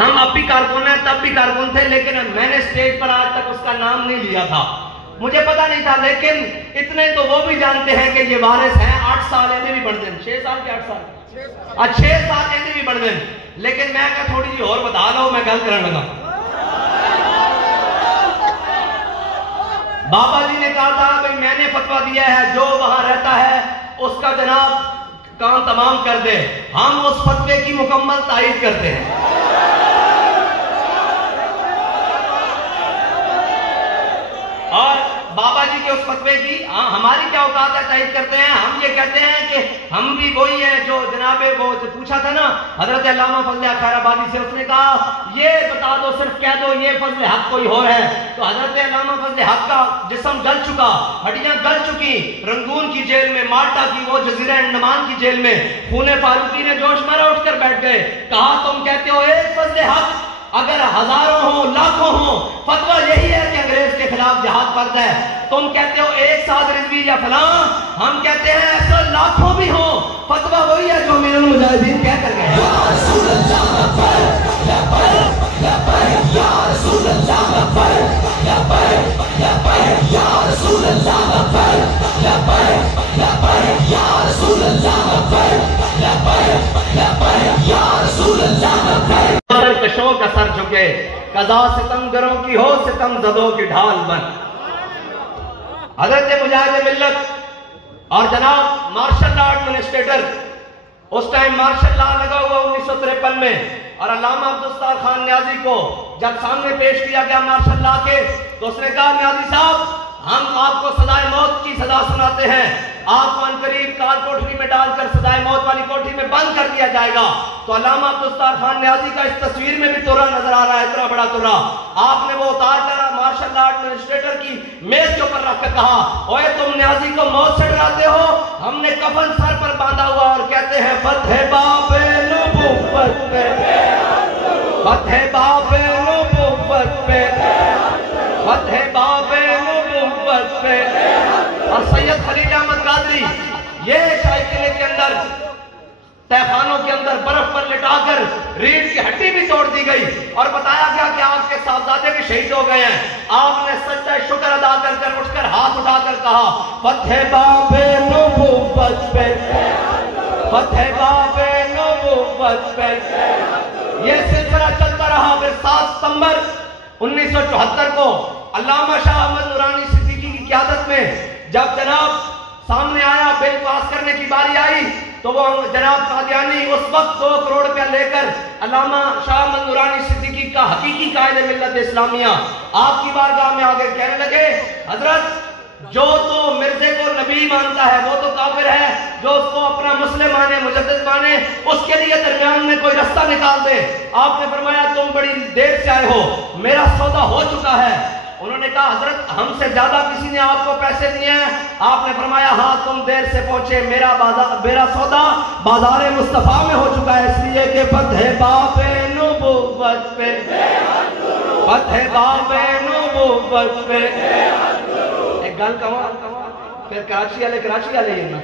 ہم اب بھی کارکن ہیں، تب بھی کارکن تھے، لیکن میں نے سٹیج پر آج تک اس کا نام نہیں لیا تھا، مجھے پتا نہیں تھا، لیکن اتنے تو وہ بھی جانتے ہیں کہ یہ وارث ہیں۔ 8 سال اینے بھی بڑھ دیں، 6 سال کے 8 سال 6 سال اینے بھی بڑھ دیں، لیکن میں کہا تھوڑی جی اور بتا لو، میں گل کرنے لگا۔ بابا جی نے کہا تھا بھئی میں نے فتویٰ دیا ہے، جو وہاں رہتا ہے اس کا جناب کام تمام کر دے، ہم اس فتوے کی مکمل تائید کرتے ہیں۔ اور بابا جی کے اس فتوے کی ہماری کیا اوقات ہے تائید کرتے ہیں؟ ہم یہ کہتے ہیں کہ ہم بھی وہی ہیں جو جناب وہ پوچھا تھا نا حضرت علامہ فضل حق خیر آبادی سے، اس نے کہا یہ بتا دو، صرف کہہ دو یہ فضل حق کوئی اور ہے، تو حضرت علامہ فضل حق کا جسم گل چکا، ہڈیاں گل چکی، رنگون کی جیل میں، مالٹا کی وہ جزیرہ انڈمان کی جیل میں، خون فاروقی نے جوش مرا اٹھ کر بیٹھ گئے، کہا تم کہتے ہو ایک فضل حق، اگر ہزاروں ہوں لاکھوں ہوں، فتویٰ یہی ہے کہ انگریز کے خلاف جہاد فرض ہے، تم کہتے ہو ایک سعد رضوی یا فلاں، ہم کہتے ہیں ایسا لاکھوں بھی ہوں، فتویٰ وہی ہے جو امیر المجاہدین کہہ کر گئے۔ یا رسول اللہ لبیک لبیک یا رسول اللہ لبیک لبیک لبیک یا رسول اللہ لبیک لبیک لبیک یا رسول اللہ لبیک لبیک لبیک یا رسول اللہ لبیک۔ کشوں کا سر جھکے، قضا ستمگروں کی ہو، ستم زدوں کی ڈھال بن۔ حضرت مجاہد ملت اور جناب مارشل لا ایڈمنسٹریٹر، اس ٹائم مارشل لا لگا ہوا 1953 میں، اور علامہ عبدالستار خان نیازی کو جب سامنے پیش کیا گیا مارشل لا کے، تو اس نے کہا نیازی صاحب ہم آپ کو سزائے موت کی سزا سناتے ہیں، آپ کو عنقریب کال کوٹری میں ڈال کر سزائے موت والی کوٹری میں بند کر دیا جائے گا۔ تو علامہ عبدالستار خان نیازی کا اس تصویر میں بھی تورا نظر آ رہا ہے، اتنا بڑا تورا، آپ نے وہ اتار کر مارشل لا ایڈمنسٹریٹر کی میز کے اوپر رکھ کر کہا اوے تم نیازی کو موت سے ڈراتے ہو، ہم نے کفن سر پر باندھا ہوا اور کہتے ہیں فتح باب نبوت پہ، فتح باب نبوت پہ، فتح باب نبوت پہ۔ اور سید خلیل احمد قادری یہ شاہی قلعے کے اندر تہ خانوں کے اندر برف پر لٹا کر ریڑھ کی ہڈی بھی توڑ دی گئی اور بتایا گیا کہ آپ کے صاحبزادے بھی شہید ہو گئے ہیں۔ آپ نے سجدہ شکر ادا کر کر اٹھ کر ہاتھ اٹھا کر کہا فتح باب نبوت پہ، فتح باب نبوت پہ۔ یہ سلسلہ چلتا رہا، پھر 7 ستمبر 1974 کو علامہ شاہ احمد نورانی صدیقی کی قیادت میں جب جناب سامنے آیا، بل پاس کرنے کی باری آئی، تو وہ جناب قادیانی اس وقت 2 کروڑ روپیہ لے کر علامہ شاہ احمد نورانی صدیقی کا حقیقی قائد ملت اسلامیہ آپ کی بارگاہ میں آگے کہنے لگے حضرت جو تو مرزے کو نبی مانتا ہے وہ تو کافر ہے، جو اس کو اپنا مسلم مانے، مجدد مانے، اس کے لیے درمیان میں کوئی رستہ نکال دے۔ آپ نے فرمایا تم بڑی دیر سے آئے ہو، میرا سودا ہو چکا ہے۔ انہوں نے کہا حضرت ہم سے زیادہ کسی نے آپ کو پیسے دیے ہیں؟ آپ نے فرمایا ہاں تم دیر سے پہنچے، میرا سودا بازار مصطفیٰ میں ہو چکا ہے، اس لیے کہ فتح باب نبوت پہ، فتح باب نبوت پہ۔ ایک گل کہاں پھر کراچی والے ہی نا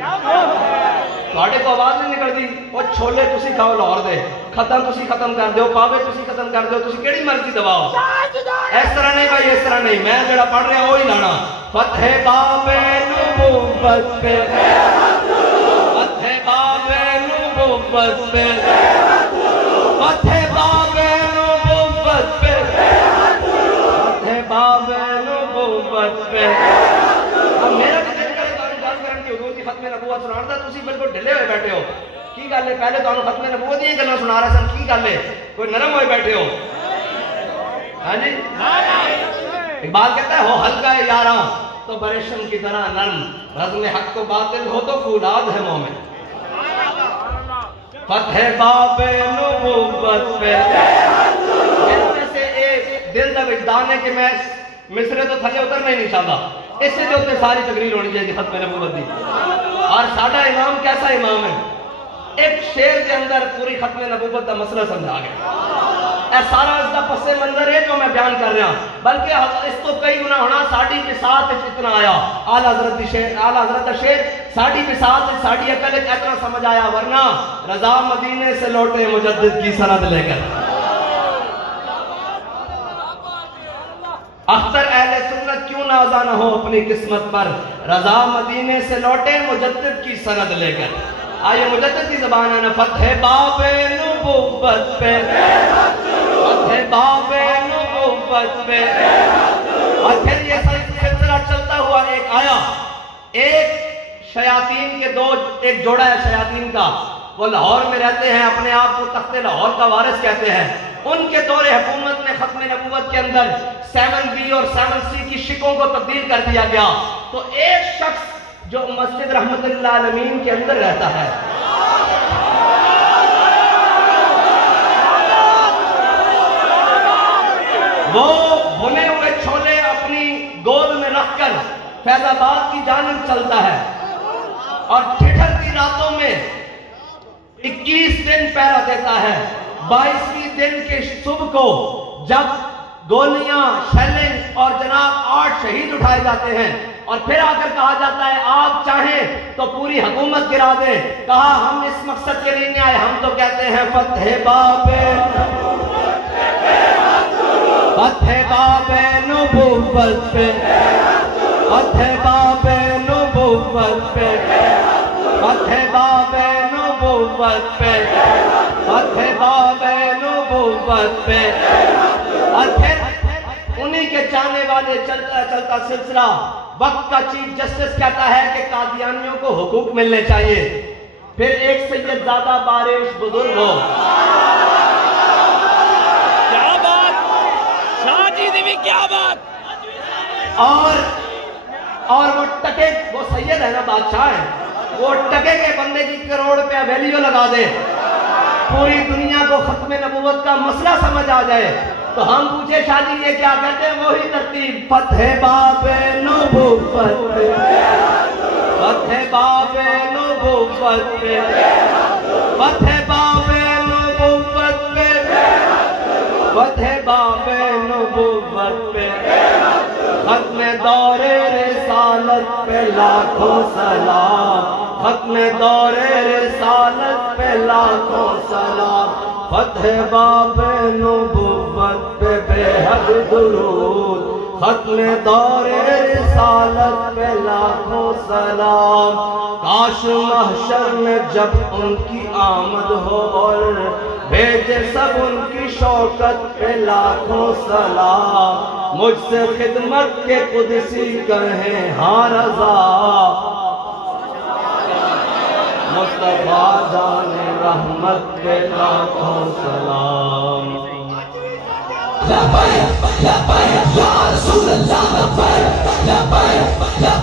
تھوڑے کو آواز نہیں نکلتی، وہ چھولے تسی کھاؤ لاہور دے، ختم تسی ختم کر دیو، پاوے تسی ختم کر دیو، تسی کیڑی مرضی دباؤ، اس طرح نہیں بھائی، اس طرح نہیں، میں جڑا پڑھ رہا وہی لانا۔ فتح باب نبوت پہ، فتح باب نبوت پہ، فتح باب نبوت پہ، فتح باب نبوت پہ۔ اب میرا ختم نبوت سنانا تھا، تسی بالکل ڈھلے ہوئے بیٹھے ہو، کی گل ہے؟ پہلے تو ختم نبوت ہی گلاں سنا رہے سن، کی گل ہے؟ کوئی نرم ہوئے بیٹھے ہو؟ ہاں جی، اقبال کہتا ہے ہو ہلکا ہے یاراں تو بریشم کی طرح نرم، رزم حق تو باطل ہو تو فولاد ہے مومن۔ فتح باب نبوت پہ۔ ان میں سے ایک دل دا وجدان ہے کہ میں مصرے تو تھلے اترنا ہی نہیں چاہتا، اس سے جو ساری تقریر ہونی چاہیے ختم نبوت دی۔ اور ساڈا امام کیسا امام ہے؟ ایک شعر کے اندر پوری ختم نبوت کا مسئلہ سمجھا گیا۔ اے سارا اس کا پس منظر ہے جو میں بیان کر رہا، بلکہ اس تو کئی گنا ہونا ساڑی بساط اتنا آیا، اعلی حضرت شعر ساڑی بساط ساڑی عقل اتنا سمجھ آیا، ورنہ رضا مدینے سے لوٹے مجدد کی سند لے کر۔ اپنی قسمت پر، رضا مدینے سے لوٹے مجدد کی سند لے کر. آئیے مجدد کی زبان ہے نا. فتح باب نبوت پہ، فتح باب نبوت پہ. اور پھر یہ سلسلہ چلتا ہوا ایک آیا. ایک شیاطین کے ایک جوڑا ہے شیاطین کا، وہ لاہور میں رہتے ہیں، اپنے آپ کو تخت لاہور کا وارث کہتے ہیں. ان کے دور حکومت میں ختم نبوت کے اندر 7B اور 7C کی شکوں کو تبدیل کر دیا گیا. تو ایک شخص جو مسجد رحمت اللہ عالمین کے اندر رہتا ہے، وہ بھنے ہوئے چھولے اپنی گود میں رکھ کر فیض آباد کی جانب چلتا ہے، اور ٹھٹر کی راتوں میں 21 دن پہرا دیتا ہے. 22ویں دن کے صبح کو جب گولیاں، شیلنگ اور جناب 8 شہید اٹھائے جاتے ہیں، اور پھر آ کر کہا جاتا ہے آپ چاہیں تو پوری حکومت گرا دیں. کہا ہم اس مقصد کے لیے نہیں آئے، ہم تو کہتے ہیں فتح باب، فتح باب نبوت پہ، فتح باب نبوت پہ، فتح باب نبوت پہ، فتح باب نبوت پہ. اور پھر انہی کے چاہنے والے چلتا چلتا سلسلہ وقت کا چیف جسٹس کہتا ہے کہ قادیانیوں کو حقوق ملنے چاہیے. پھر ایک سید زادہ بارش بزرگ ہو، کیا بات، شاہ جی دی بھی کیا بات. اور وہ ٹکے، وہ سید ہے نا، بادشاہ ہے، وہ ٹکے کے بندے کی کروڑ روپیہ ویلیو لگا دے، پوری دنیا کو ختم نبوت کا مسئلہ سمجھ آ جائے. تو ہم پوچھے شاہ جی یہ کیا کہتے ہیں؟ وہی ترتیب، فتح باب نبوت پہ، فتح باب نبوت پہ، فتح باب نبوت پہ، فتح باب نبوت پہ. ختم دور رسالت پہ لاکھوں سلام، ختم دور رسالت پہ لاکھوں سلام. فتح باب نبوت پہ بے حد درود، ختم دور رسالت پہ لاکھوں سلام. کاش محشر میں جب ان کی آمد ہو اور بھیجے سب ان کی شوکت پہ لاکھوں سلام. مجھ سے خدمت کے قدسی کہیں ہاں رضا، مصطفیٰ جان رحمت پہ لاکھوں سلام. لبیک لبیک یا رسول اللہ، لبیک لبیک یا